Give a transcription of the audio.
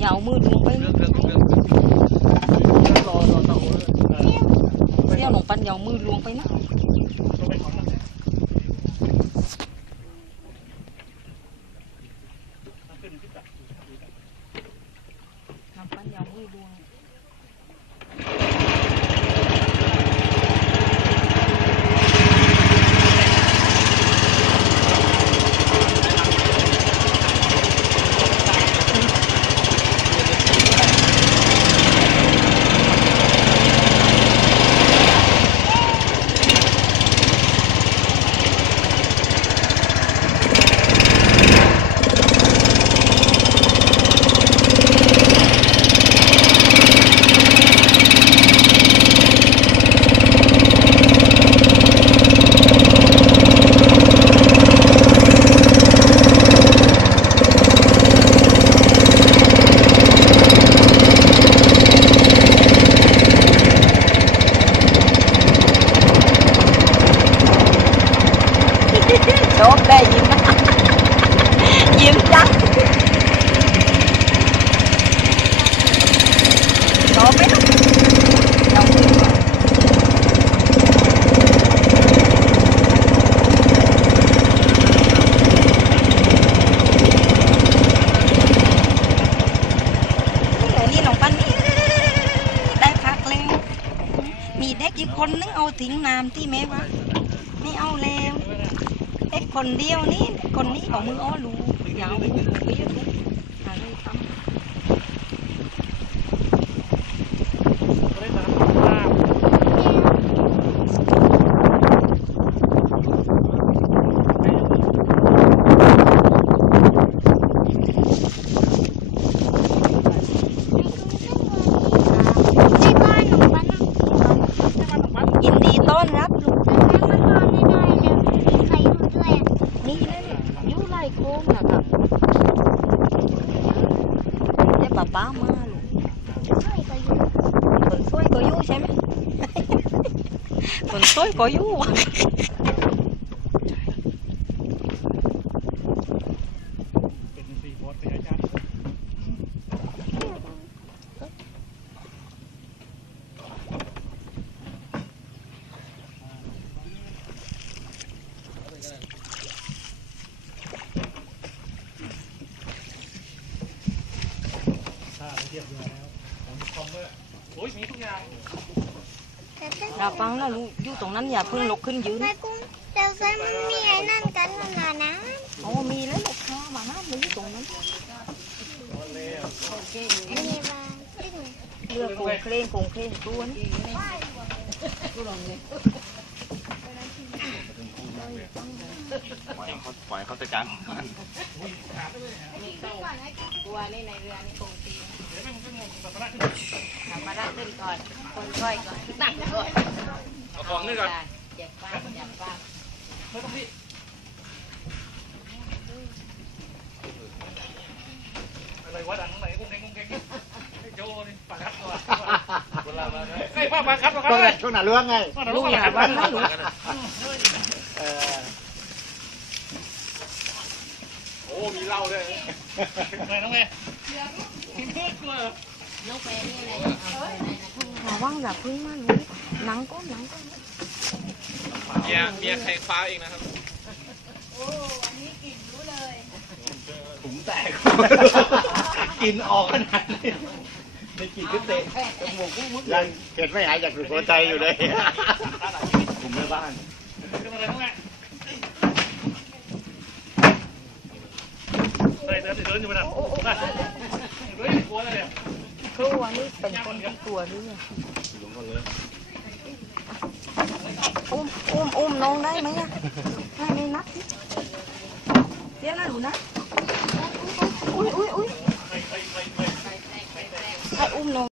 อย่าเอามือลวงไปเรื่องเรื่องเรื่องรอรอเตาเสี่ยวหลงปันอย่าเอามือลวงไปนะต้องไปถอนนขึ้นขึ้นจับ หนองปันอย่าเอามือลวง ชอบได้ยิ้มนะยิ้มจังชอบไหมนะเอามือลวงนี่แหละนี่หนองปันได้พักแล้วมีเด็กอีกคนนึงเอาทิ้งน้ำที่แม่วะไม่เอาแล้วเด็ก คนเดียวนี่คนนี้ของมึงอ้อรู้อยาวมือไปเยอะเลยหาเลยทได้น้ำน้ำ ที่บ้านหนูบ้านหนูำยินดีต้อนรับลูก มันนอนไม่ได้เลยใครอยู่ด้วยอะ นี่เลยอยูไล่โค้งนะครับเดี๋ยวป้าป้ามาลู กช่วยก็อยู่คนสวยก็อยู่ใช่ไหมคนสวยก็ อยู่เป็นสี่โพสเป็นอาจารย์ถ้าเทียบเรือแล้วผมคอมด้วยโอ้ยมีทุกอย่างแต่เส้นอย่าฟังนะลูกอยู่ตรงนั้นอย่าเพิ่งลุกขึ้นยืนแม่กุ้งแต่เส้นมันมีไอ้นั่นกันแล้วนะนะโอ้มีแล้วลูกค้ามานะมันอยู่ตรงนั้นอันนี้มาตึ้งเรือโกงเคลงโกงเคลงตัวนี้ปล่อยเขาปล่อยเขาจัดการของมันตัวนี่ในเรือนี่คงตี ธรรมดาขึ้นก่อน คนช่วยก่อนนั่งก่อนเอาของนี่ก่อนเจ็บป้าเจ็บป้าไม่ต้องพี่อะไรวะดังไหนกุ้งเด้งกุ้งเด้งไอ้โจ้นี่ปากคัดตัวเวลามาไอ้พ่อปากคัดปากคัดเลยช่วงหนาเรื่องไงลูกอย่าบ้านนะลูกเออโอ้มีเหล้าด้วยไงน้องเมย์กลัวลูกไปนี่เลยเอาไปไหนนะทุ่ง ระวังอย่าพึ่งมาลูกหนังก้นหนังก้นเมียเมียใครฟ้าเองนะครับถุงแตก กินออกขนาดนี้ได้กินก็เตะจมูกมุดยังเก็ดไม่หายจากสุโขทัยอยู่เลยถุงแม่บ้านขึ้นมาเลยน้องเมย์เดินเดินเดินอยู่ไปนะโอ้โหได้เฮ้ยกลัวอะไรเนี่ย ครัวนี่เป็นคนที่กลัวนี่ออุ้มอุ้มอุ้มน้องได้ไหมอะได้ไหมนัดสิเดี๋ยวนะหนูนะ